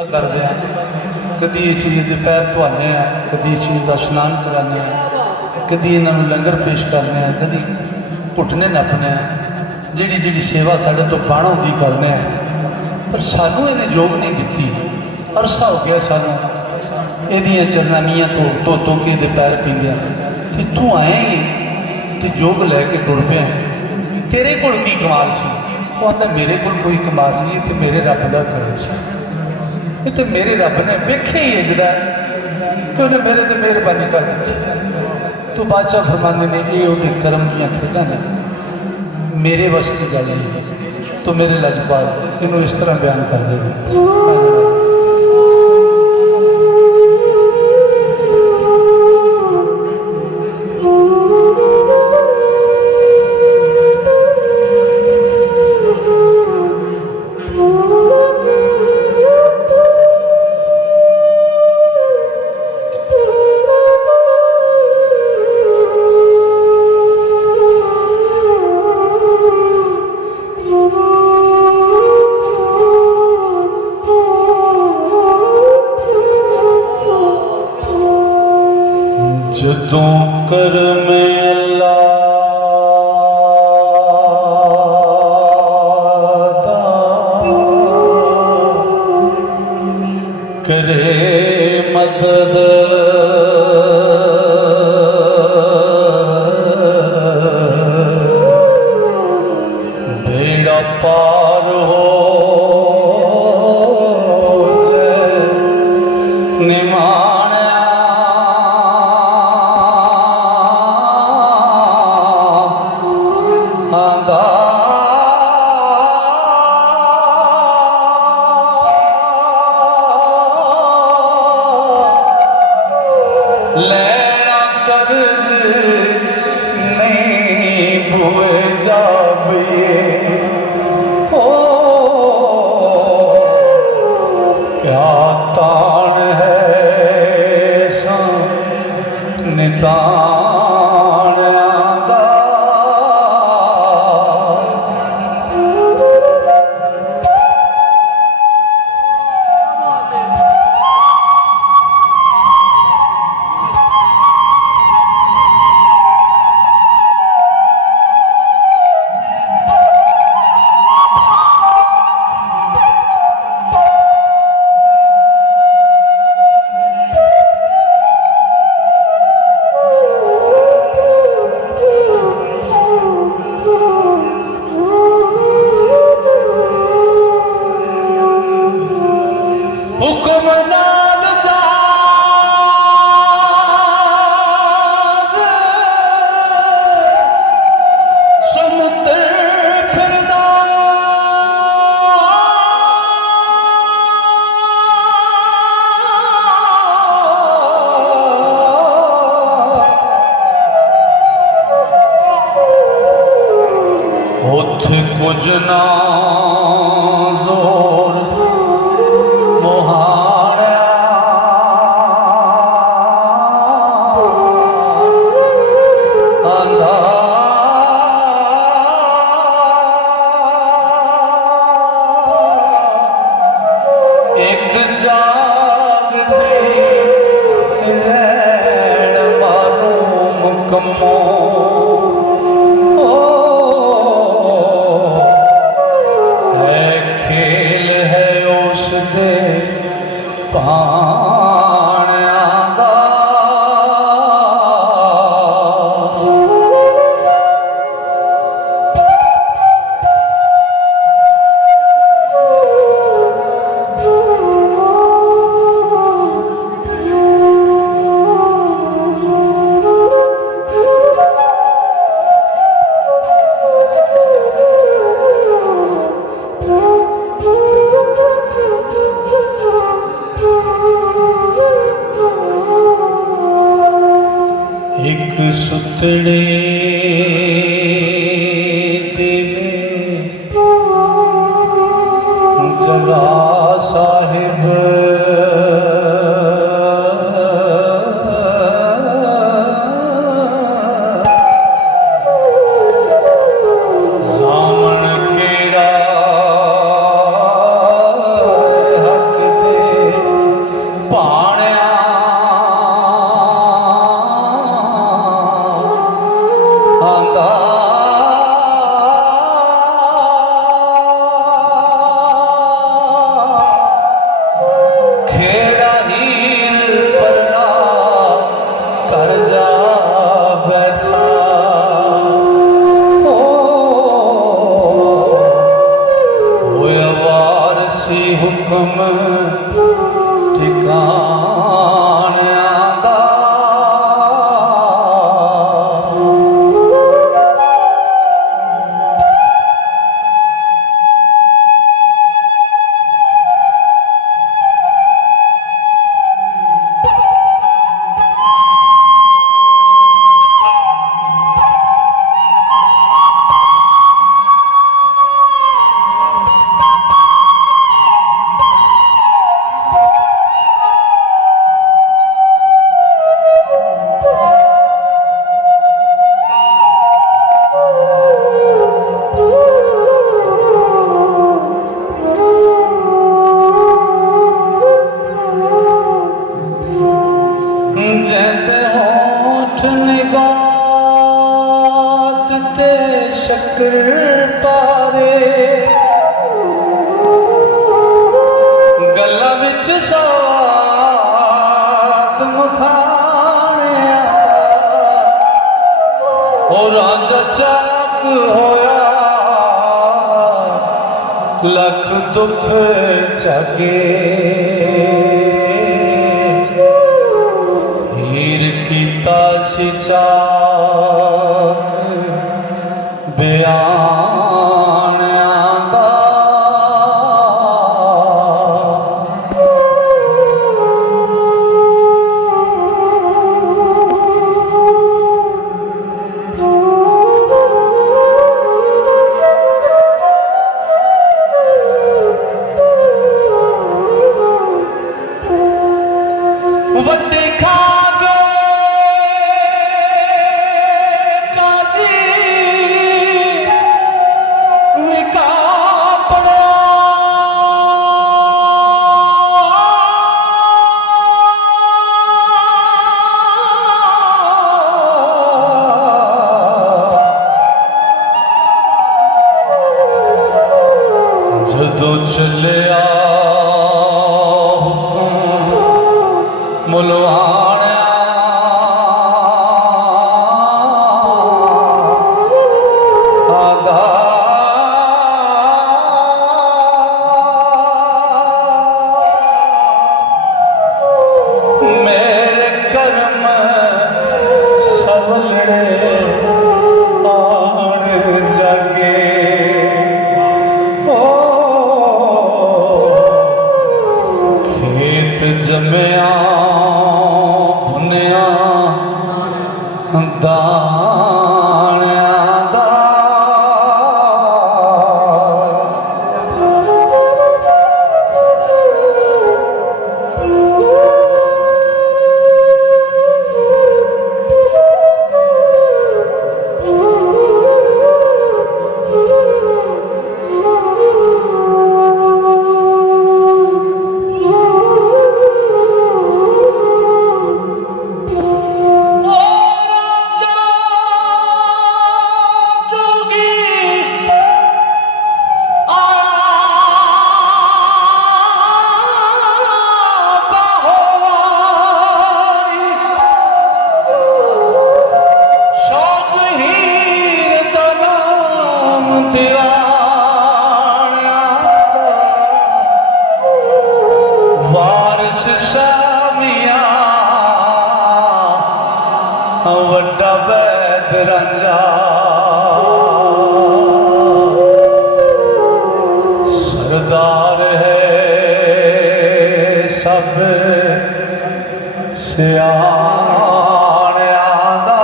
करते हैं, कभी इस चीज़ के पैर धोने, कभी इस चीज़ का स्नान कराने, कभी इन्हों लंगर पेश करने, कभी घुटने नपने, जी जी सेवा साढ़े तो बण होंगी करने, पर सानू इन्हें योग नहीं दी। अरसा हो गया सानू ये चरनानियाँ धो के पैर पींदिया, तो तू आए तो योग लैके टुर पे तेरे को की कमाल सी। वो आंदा मेरे को कोई कमाल नहीं, तो मेरे रब का करम सी। ये तो मेरे रब ने वेखे ही इजदा कि उन्हें मेरे ते मेहरबानी कर दी। तो बादशाह फरमाते ने ये वो करम दियाँ खेड़ा ने, मेरे बस की गल नहीं। तो मेरे लजपाल इनू इस तरह बयान कर देंगे। जदों कर में अल्लाह दा करे मदद, बेड़ा पार हो जाए निमाण लेना कर्ज नहीं भूए जाबिए हो, क्या तान है नितान आदा। हुक्म नाल जाज समुद्र फिरदा, उत्थे कुछ ना जोर एक जागते रैण मालूम मुकम्मो है, खेल है उस दे पाण आदा। एक सुतड़े देवे जगा साहिब, जामन केरा हक दे ठिकाणियां दा शक्कर पारे गल्लां विच स्वाद मखाने ओ रांझा चाक होया लख दुख जागे हीर कीता सी चाक बियाणियां दा वड्डी खा जदों चलिया हुक्म मुलवाणिया दा मेरे कर्म सवलड़े आण जागे जमिया भुनिया दाणियां दा वारिस शामिया वड्डा वैद रंजा सरदार है सब सियाणियां दा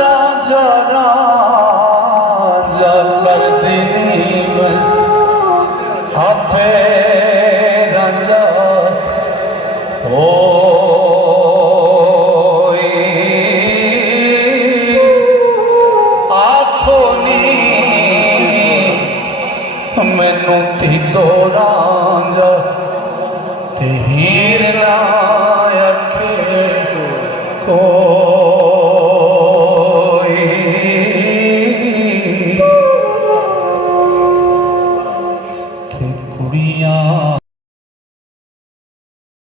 राजा राजा कर दीन आपे राजा आखो नी मैनू ती तो रांझा ते हीर